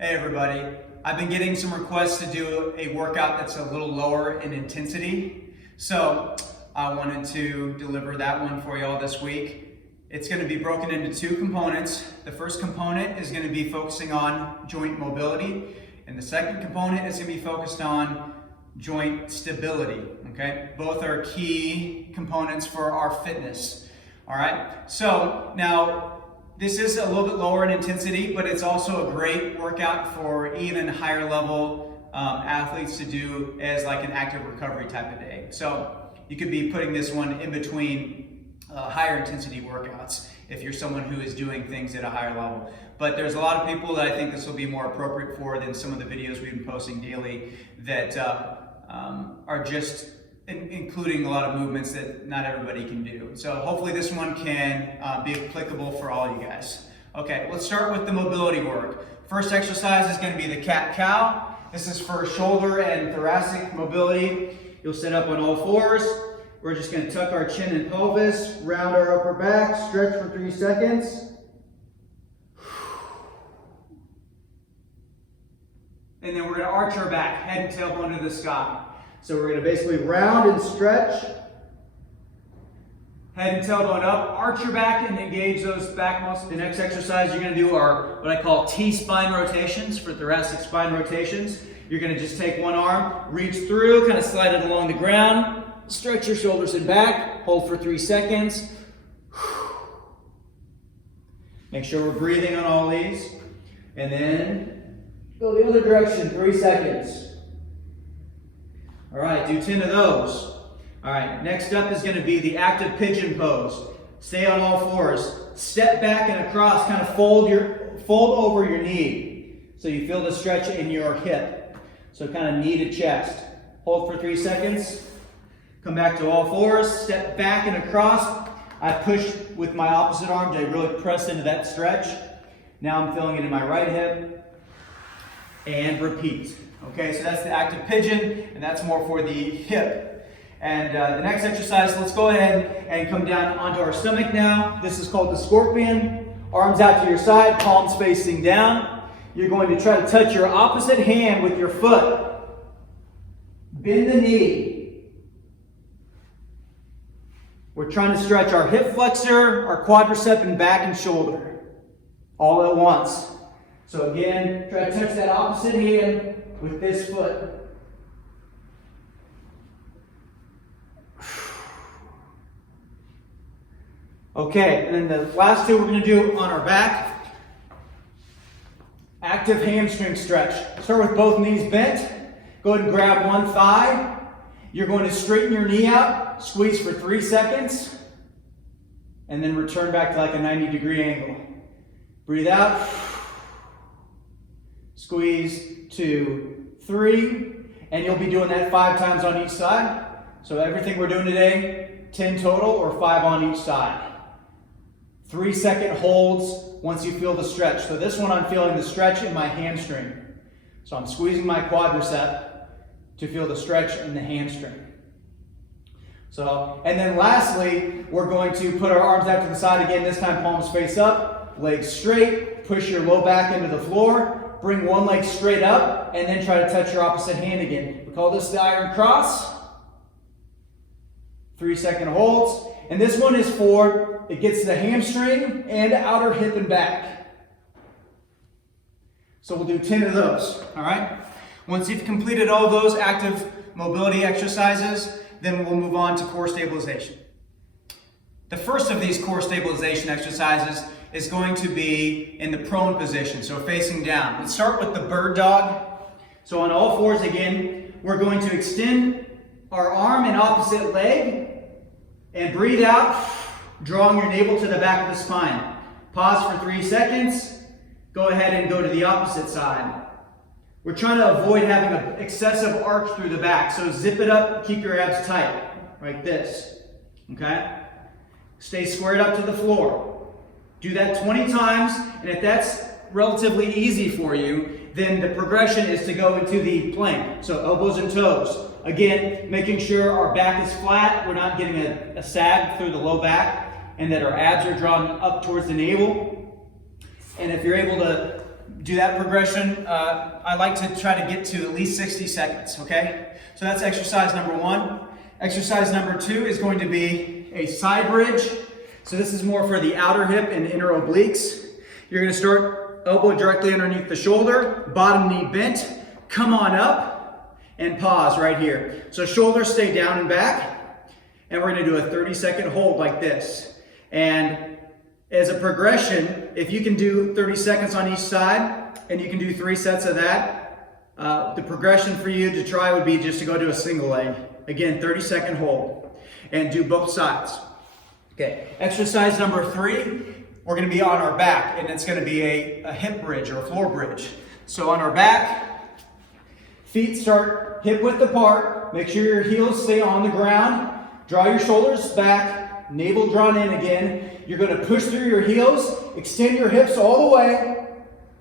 Hey everybody, I've been getting some requests to do a workout that's a little lower in intensity, so I wanted to deliver that one for y'all this week. It's going to be broken into two components. The first component is going to be focusing on joint mobility, and the second component is going to be focused on joint stability, okay? Both are key components for our fitness, all right? So now, this is a little bit lower in intensity, but it's also a great workout for even higher level athletes to do as like an active recovery type of day. So you could be putting this one in between higher intensity workouts if you're someone who is doing things at a higher level. But there's a lot of people that I think this will be more appropriate for than some of the videos we've been posting daily that are just including a lot of movements that not everybody can do. So hopefully this one can be applicable for all you guys. Okay, let's start with the mobility work. First exercise is going to be the cat-cow. This is for shoulder and thoracic mobility. You'll sit up on all fours. We're just going to tuck our chin and pelvis, round our upper back, stretch for 3 seconds. And then we're going to arch our back, head and tailbone to the sky. So we're going to basically round and stretch, head and tailbone up, arch your back and engage those back muscles. The next exercise you're going to do are what I call T-Spine Rotations for thoracic spine rotations. You're going to just take one arm, reach through, kind of slide it along the ground, stretch your shoulders and back, hold for 3 seconds. Make sure we're breathing on all these. And then go the other direction, 3 seconds. All right, do 10 of those. All right, next up is going to be the active pigeon pose. Stay on all fours. Step back and across, kind of fold over your knee. So you feel the stretch in your hip. So kind of knee to chest. Hold for 3 seconds. Come back to all fours. Step back and across. I push with my opposite arm to really press into that stretch. Now I'm feeling it in my right hip. And repeat. Okay, so that's the active pigeon, and that's more for the hip. And the next exercise, let's go ahead and come down onto our stomach now. This is called the scorpion. Arms out to your side, palms facing down. You're going to try to touch your opposite hand with your foot. Bend the knee. We're trying to stretch our hip flexor, our quadricep, and back and shoulder all at once. So again, try to touch that opposite hand with this foot. Okay, and then the last two we're going to do on our back. Active hamstring stretch. Start with both knees bent. Go ahead and grab one thigh. You're going to straighten your knee out, squeeze for 3 seconds, and then return back to like a 90-degree angle. Breathe out. Squeeze, 2, 3, and you'll be doing that 5 times on each side. So everything we're doing today, 10 total or 5 on each side. 3 second holds once you feel the stretch. So this one I'm feeling the stretch in my hamstring. So I'm squeezing my quadricep to feel the stretch in the hamstring. So, and then lastly, we're going to put our arms out to the side again, this time palms face up, legs straight, push your low back into the floor. Bring one leg straight up, and then try to touch your opposite hand again. We call this the iron cross. 3 second holds. And this one is for, it gets the hamstring and outer hip and back. So we'll do 10 of those, all right? Once you've completed all those active mobility exercises, then we'll move on to core stabilization. The first of these core stabilization exercises is going to be in the prone position, so facing down. Let's start with the bird dog. So on all fours again, we're going to extend our arm and opposite leg and breathe out, drawing your navel to the back of the spine. Pause for 3 seconds. Go ahead and go to the opposite side. We're trying to avoid having an excessive arch through the back, so zip it up, keep your abs tight, like this, okay? Stay squared up to the floor. Do that 20 times, and if that's relatively easy for you, then the progression is to go into the plank. So elbows and toes. Again, making sure our back is flat, we're not getting a sag through the low back, and that our abs are drawn up towards the navel. And if you're able to do that progression. I like to try to get to at least 60 seconds, okay? So that's exercise number 1. Exercise number 2 is going to be a side bridge. So this is more for the outer hip and inner obliques. You're gonna start elbow directly underneath the shoulder, bottom knee bent, come on up, and pause right here. So shoulders stay down and back, and we're gonna do a 30-second hold like this. And as a progression, if you can do 30 seconds on each side, and you can do 3 sets of that, the progression for you to try would be just to go to a single leg. Again, 30-second hold, and do both sides. Okay, exercise number 3, we're gonna be on our back, and it's gonna be a hip bridge or a floor bridge. So on our back, feet start hip width apart. Make sure your heels stay on the ground. Draw your shoulders back, navel drawn in again. You're gonna push through your heels, extend your hips all the way,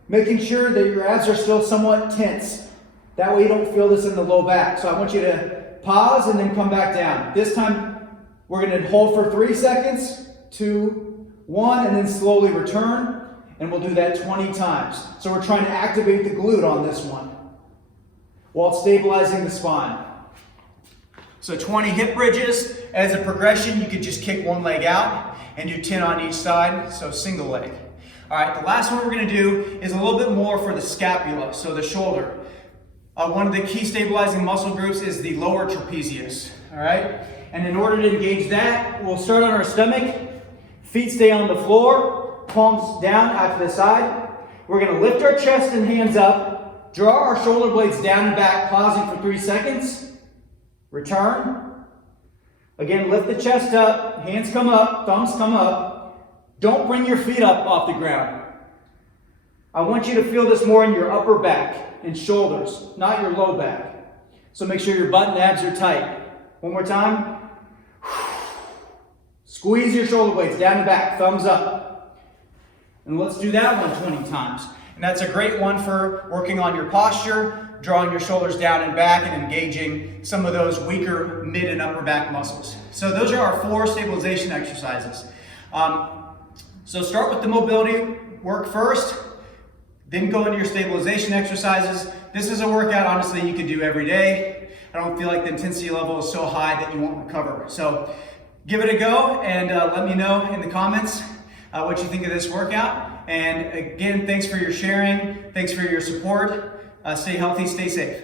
making sure that your abs are still somewhat tense. That way you don't feel this in the low back. So I want you to pause and then come back down. This time we're gonna hold for 3 seconds, 2, 1, and then slowly return. And we'll do that 20 times. So we're trying to activate the glute on this one while stabilizing the spine. So 20 hip bridges. As a progression, you could just kick one leg out and do 10 on each side, so single leg. All right, the last one we're gonna do is a little bit more for the scapula, so the shoulder. One of the key stabilizing muscle groups is the lower trapezius, all right? And in order to engage that, we'll start on our stomach, feet stay on the floor, palms down out to the side. We're gonna lift our chest and hands up, draw our shoulder blades down and back, pausing for 3 seconds, return. Again, lift the chest up, hands come up, thumbs come up. Don't bring your feet up off the ground. I want you to feel this more in your upper back and shoulders, not your low back. So make sure your butt and abs are tight. One more time. Squeeze your shoulder blades down and back, thumbs up. And let's do that one 20 times. And that's a great one for working on your posture, drawing your shoulders down and back, and engaging some of those weaker mid and upper back muscles. So those are our 4 stabilization exercises. So start with the mobility work first, then go into your stabilization exercises. This is a workout, honestly, you could do every day. I don't feel like the intensity level is so high that you won't recover. So give it a go, and let me know in the comments what you think of this workout. And again, thanks for your sharing. Thanks for your support. Stay healthy, stay safe.